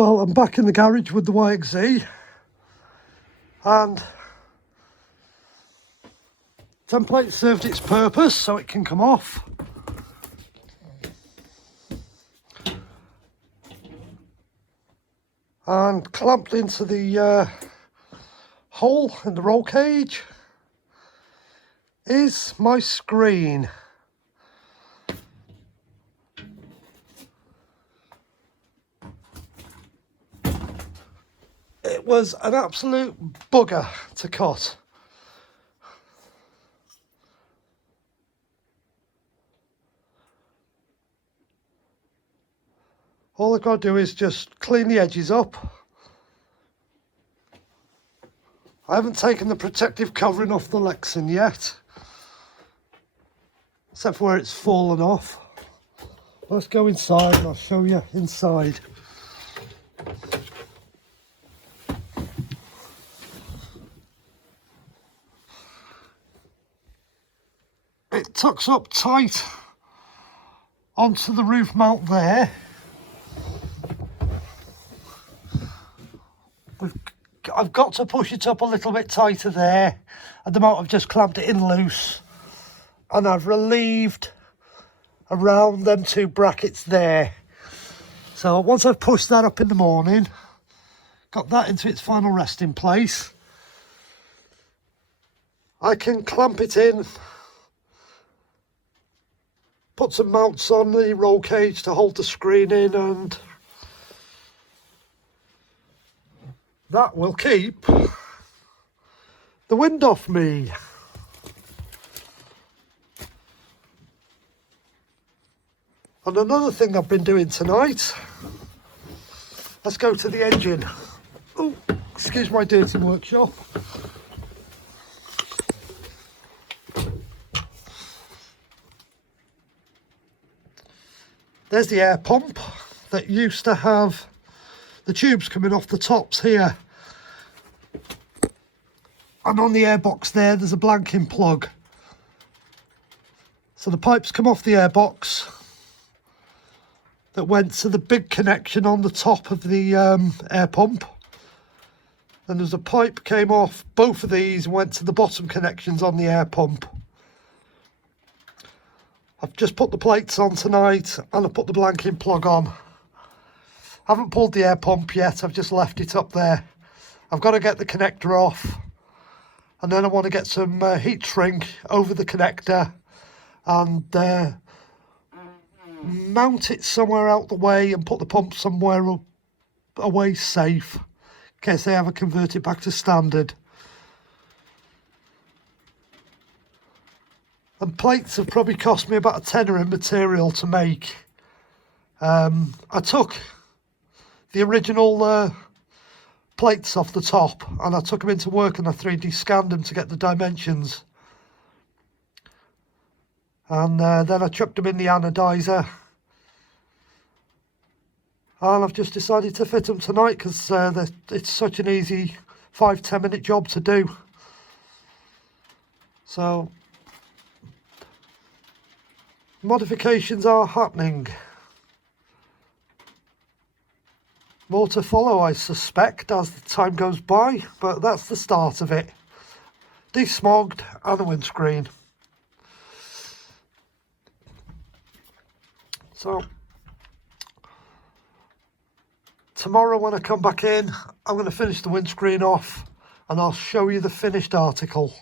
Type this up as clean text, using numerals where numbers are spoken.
Well, I'm back in the garage with the YXZ, and template served its purpose, so it can come off. And clamped into the hole in the roll cage is my screen. It was an absolute bugger to cut. All I've got to do is just clean the edges up. I haven't taken the protective covering off the Lexan yet, except for where it's fallen off. Let's go inside and I'll show you inside. It tucks up tight onto the roof mount there. I've got to push it up a little bit tighter there. At the moment I've just clamped it in loose, and I've relieved around them two brackets there. So once I've pushed that up in the morning, got that into its final resting place, I can clamp it in, put some mounts on the roll cage to hold the screen in, and that will keep the wind off me. And another thing I've been doing tonight, let's go to the engine. Oh, excuse my dirty workshop. There's the air pump that used to have the tubes coming off the tops here. And on the airbox there's a blanking plug. So the pipes come off the airbox that went to the big connection on the top of the air pump. Then there's a pipe came off both of these and went to the bottom connections on the air pump. I've just put the plates on tonight and I put the blanking plug on. I haven't pulled the air pump yet, I've just left it up there. I've got to get the connector off, and then I want to get some heat shrink over the connector and mount it somewhere out the way and put the pump somewhere away safe in case they ever convert it back to standard. And plates have probably cost me about a tenner in material to make. I took the original plates off the top and I took them into work and I 3D scanned them to get the dimensions. And then I chucked them in the anodizer. And I've just decided to fit them tonight because it's such an easy 5-10 minute job to do. So modifications are happening. More to follow, I suspect, as the time goes by, but that's the start of it. Desmogged and a windscreen. So tomorrow when I come back in, I'm going to finish the windscreen off and I'll show you the finished article.